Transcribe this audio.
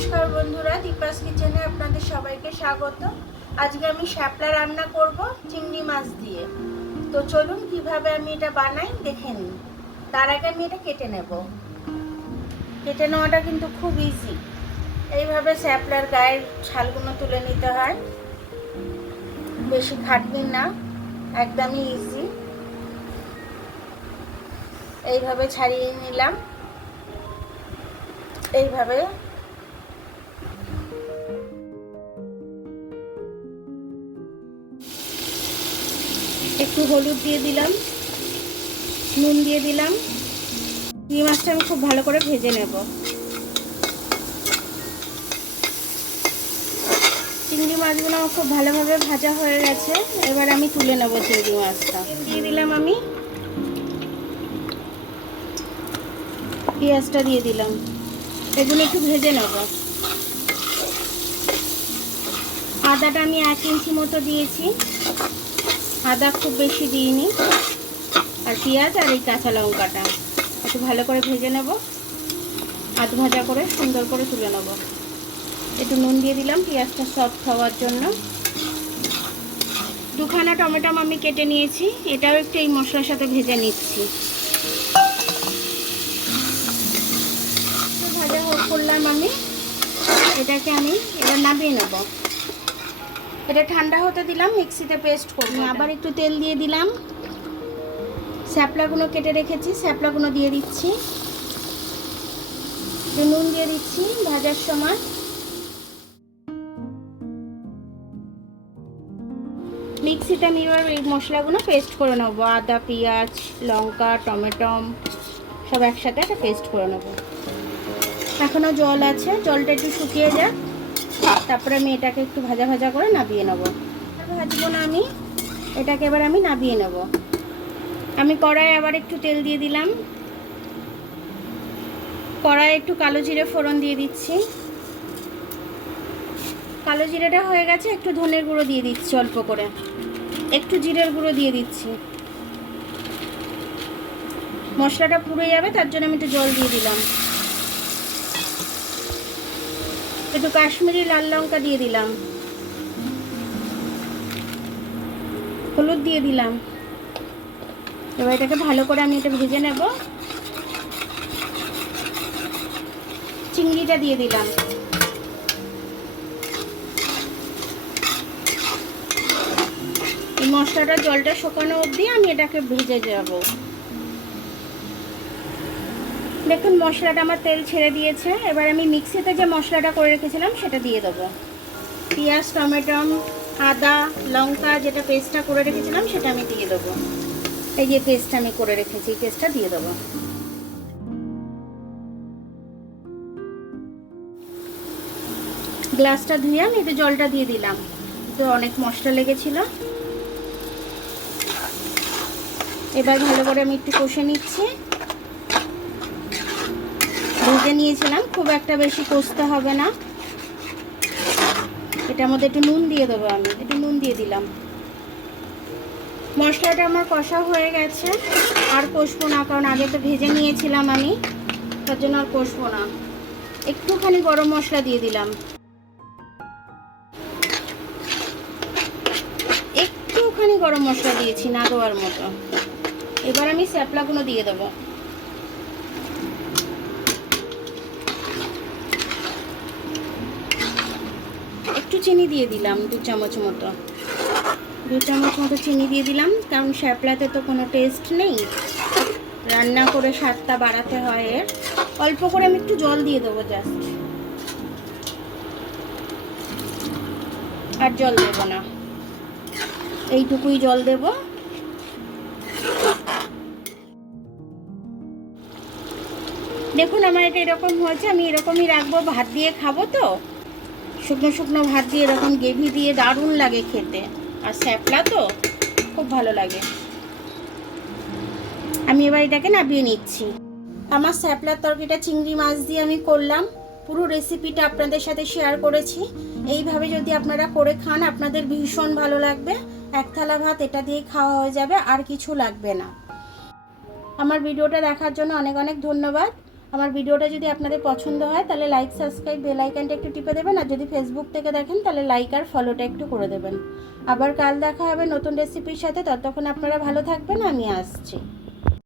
নমস্কার বন্ধুরা, দীপাস কিচেনে আপনাদের সবাইকে স্বাগত। আজকে আমি শ্যাপলা রান্না করব চিংড়ি মাছ দিয়ে। তো চলুন কিভাবে আমি এটা বানাই দেখে নিন। তার আগে আমি এটা কেটে নেব। কেটে নেওয়াটা কিন্তু খুব ইজি। এইভাবে শ্যাপলার গায়ের ছালগুলো তুলে নিতে হয়, বেশি খাটনি না, একদমই ইজি। এইভাবে ছাড়িয়ে নিলাম। এইভাবে একটু হলুদ দিয়ে দিলাম, নুন দিয়ে দিলাম। চিংড়ি মাছটা আমি খুব ভালো করে ভেজে নেব। চিংড়ি মাছগুলো আমার খুব ভালোভাবে ভাজা হয়ে গেছে। এবার আমি তুলে নেব চিংড়ি মাছটা। দিয়ে দিলাম আমি, পেঁয়াজটা দিয়ে দিলাম। এগুলো একটু ভেজে নেব। আদাটা আমি 1 ইঞ্চি মতো দিয়েছি, আদা খুব বেশি দিইনি। আর পেঁয়াজ আর এই কাঁচা লঙ্কাটা একটু ভালো করে ভেজে নেব। আধ ভাজা করে সুন্দর করে তুলে নেব। একটু নুন দিয়ে দিলাম পেঁয়াজটা সফট হওয়ার জন্য। 2খানা টমেটো আমি কেটে নিয়েছি, এটাও একটু এই মশলার সাথে ভেজে নিচ্ছি। ভাজা করলাম আমি, এটাকে আমি এবার নামিয়ে নেব। এটা ঠান্ডা হতে দিলাম, মিক্সিতে পেস্ট করব। আবার একটু তেল দিয়ে দিলাম। শ্যাপলাগুলো কেটে রেখেছি, শ্যাপলাগুলো দিয়ে দিচ্ছি। নুন দিয়ে দিচ্ছি ভাজার সময়। মিক্সিতে আমি এবার এই মশলাগুলো পেস্ট করে নেব। আদা, পেঁয়াজ, লঙ্কা, টমেটো সব একসাথে একটা পেস্ট করে নেব। এখনও জল আছে, জলটা একটু শুকিয়ে যাক, তারপরে আমি এটাকে একটু ভাজা ভাজা করে নামিয়ে নেব। ভাজবো না আমি, এটাকে এবার আমি নামিয়ে নেব। আমি কড়াইয়ে আবার একটু তেল দিয়ে দিলাম। কড়াইয়ে একটু কালো জিরে ফোড়ন দিয়ে দিচ্ছি। কালো জিরেটা হয়ে গেছে, একটু ধনের গুঁড়ো দিয়ে দিচ্ছি অল্প করে, একটু জিরের গুঁড়ো দিয়ে দিচ্ছি। মশলাটা পুড়ে যাবে, তার জন্য আমি একটু জল দিয়ে দিলাম। একটু কাশ্মীরি লাল লঙ্কা দিয়ে দিলাম, হলুদ দিয়ে দিলাম। এবার এটাকে ভালো করে আমি এটা ভেজে নেব। চিংড়িটা দিয়ে দিলাম। এই মশলাটা জলটা শুকানো অবধি আমি এটাকে ভেজে যাব। দেখুন মশলাটা আমার তেল ছেড়ে দিয়েছে। এবার আমি মিক্সিতে যে মশলাটা করে রেখেছিলাম সেটা দিয়ে দেবো। পেঁয়াজ, টমেটো, আদা, লঙ্কা যেটা পেস্টটা করে রেখেছিলাম সেটা আমি দিয়ে দেবো। এই যে পেস্টটা আমি করে রেখেছি, পেস্টটা দিয়ে দেবো। গ্লাসটা ধুয়ে আমি এতে জলটা দিয়ে দিলাম, তো অনেক মশলা লেগেছিল। এবার ভালো করে আমি একটু কষে নিচ্ছি। ভেজে নিয়েছিলাম, খুব একটা বেশি কষতে হবে না। এটার মধ্যে একটু নুন দিয়ে দেবো। আমি একটু নুন দিয়ে দিলাম। মশলাটা আমার কষা হয়ে গেছে, আর কষবো না, কারণ আগে তো ভেজে নিয়েছিলাম আমি, তার জন্য আর কষবো না। একটুখানি গরম মশলা দিয়ে দিলাম, একটুখানি গরম মশলা দিয়েছি, না দেওয়ার মতো। এবার আমি শ্যাপলাগুলো দিয়ে দেবো। একটু চিনি দিয়ে দিলাম, 2 চামচ মতো। 2 চামচ মতো চিনি দিয়ে দিলাম, কারণ শ্যাপলাতে তো কোনো টেস্ট নেই, রান্না করে স্বাদটা বাড়াতে হয় এর। অল্প করে আমি একটু জল দিয়ে দেবো জাস্ট, আর জল দেবো না, এইটুকুই জল দেব। দেখুন আমার এটা এরকম হয়েছে, আমি এরকমই রাখবো। ভাত দিয়ে খাবো তো, শুকনো শুকনো ভাত দিয়ে এরকম গ্রেভি দিয়ে দারুণ লাগে খেতে। আর শ্যাপলা তো খুব ভালো লাগে। আমি এবার এটাকে নামিয়ে নিচ্ছি। আমার শ্যাপলার তরকারিটা চিংড়ি মাছ দিয়ে আমি করলাম। পুরো রেসিপিটা আপনাদের সাথে শেয়ার করেছি। এইভাবে যদি আপনারা করে খান আপনাদের ভীষণ ভালো লাগবে। 1 থালা ভাত এটা দিয়ে খাওয়া হয়ে যাবে, আর কিছু লাগবে না। আমার ভিডিওটা দেখার জন্য অনেক অনেক ধন্যবাদ। আমার ভিডিওটা যদি আপনাদের পছন্দ হয় তাহলে লাইক, সাবস্ক্রাইব, বেল আইকনটা একটু টিপে দেবেন। আর যদি ফেসবুক থেকে দেখেন তাহলে লাইক আর ফলোটা একটু করে দেবেন। আবার কাল দেখা হবে নতুন রেসিপির সাথে। ততক্ষণ আপনারা ভালো থাকবেন, আমি আসছি।